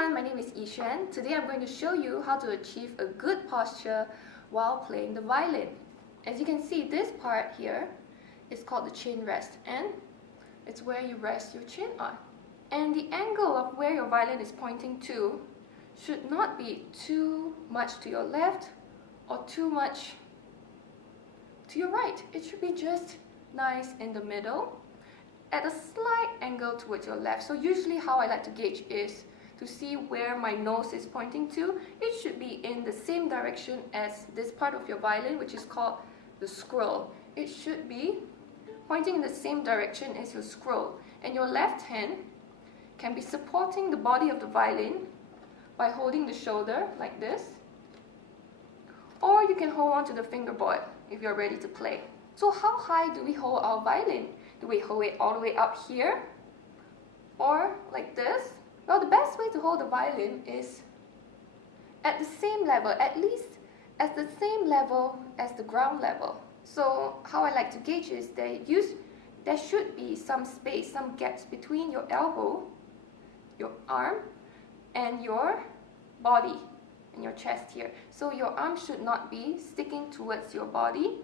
everyone, my name is Xuan. Today I'm going to show you how to achieve a good posture while playing the violin. As you can see, this part here is called the chin rest, and it's where you rest your chin on. And the angle of where your violin is pointing to should not be too much to your left or too much to your right. It should be just nice in the middle at a slight angle towards your left. So usually how I like to gauge is to see where my nose is pointing to. It should be in the same direction as this part of your violin, which is called the scroll. It should be pointing in the same direction as your scroll. And your left hand can be supporting the body of the violin by holding the shoulder like this. Or you can hold on to the fingerboard if you're ready to play. So how high do we hold our violin? Do we hold it all the way up here? Or like this? Well, the best way to hold the violin is at the same level, at least at the same level as the ground level. So how I like to gauge is there should be some space, some gaps between your elbow, your arm, and your body and your chest here. So your arm should not be sticking towards your body.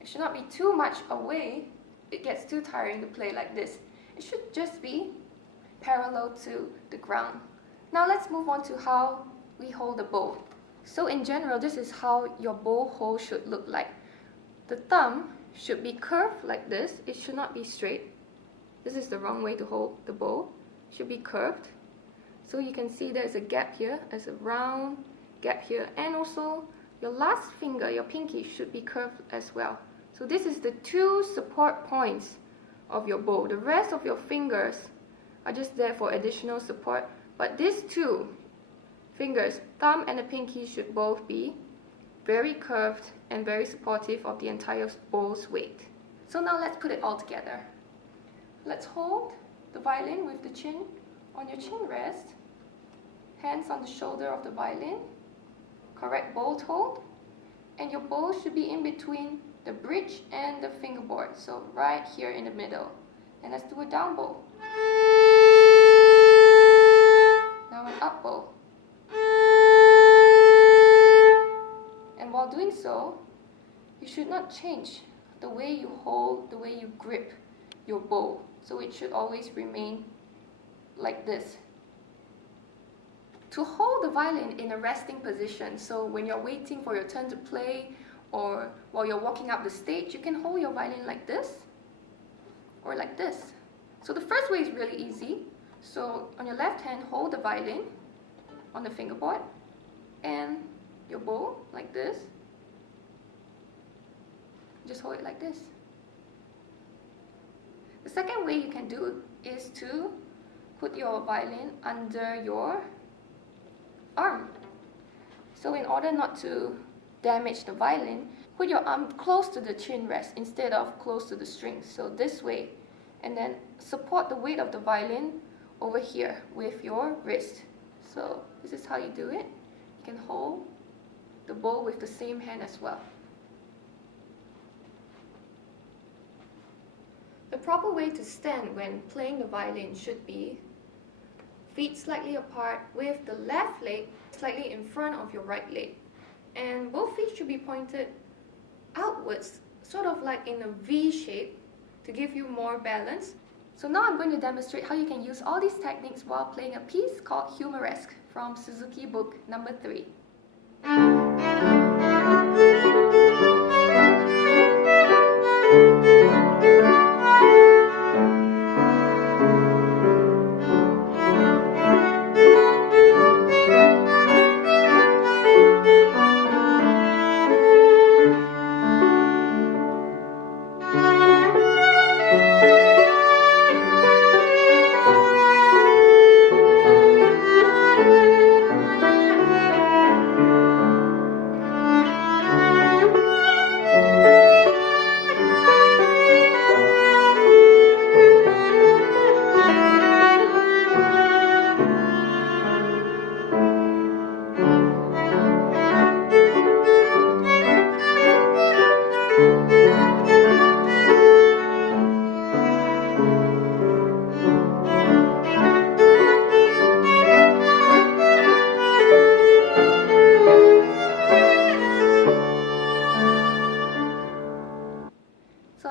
It should not be too much away. It gets too tiring to play like this. It should just be parallel to the ground. Now let's move on to how we hold the bow. So in general, this is how your bow hold should look like. The thumb should be curved like this. It should not be straight. This is the wrong way to hold the bow. It should be curved. So you can see there's a gap here. There's a round gap here. And also your last finger, your pinky, should be curved as well. So this is the two support points of your bow. The rest of your fingers are just there for additional support. But these two fingers, thumb and the pinky, should both be very curved and very supportive of the entire bow's weight. So now let's put it all together. Let's hold the violin with the chin on your chin rest, hands on the shoulder of the violin, correct bow hold, and your bow should be in between the bridge and the fingerboard, so right here in the middle. And let's do a down bow. Now an up bow. And while doing so, you should not change the way you hold, the way you grip your bow. So it should always remain like this. To hold the violin in a resting position, so when you're waiting for your turn to play, or while you're walking up the stage, you can hold your violin like this, or like this. So the first way is really easy. So on your left hand, hold the violin on the fingerboard, and your bow like this. Just hold it like this. The second way you can do is to put your violin under your arm. So in order not to damage the violin, put your arm close to the chin rest instead of close to the strings. So this way. And then support the weight of the violin over here with your wrist. So this is how you do it. You can hold the bow with the same hand as well. The proper way to stand when playing the violin should be feet slightly apart with the left leg slightly in front of your right leg. And both feet should be pointed outwards, sort of like in a V shape, to give you more balance. So now I'm going to demonstrate how you can use all these techniques while playing a piece called Humoresque from Suzuki book number 3.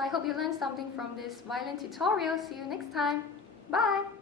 I hope you learned something from this violin tutorial. See you next time. Bye!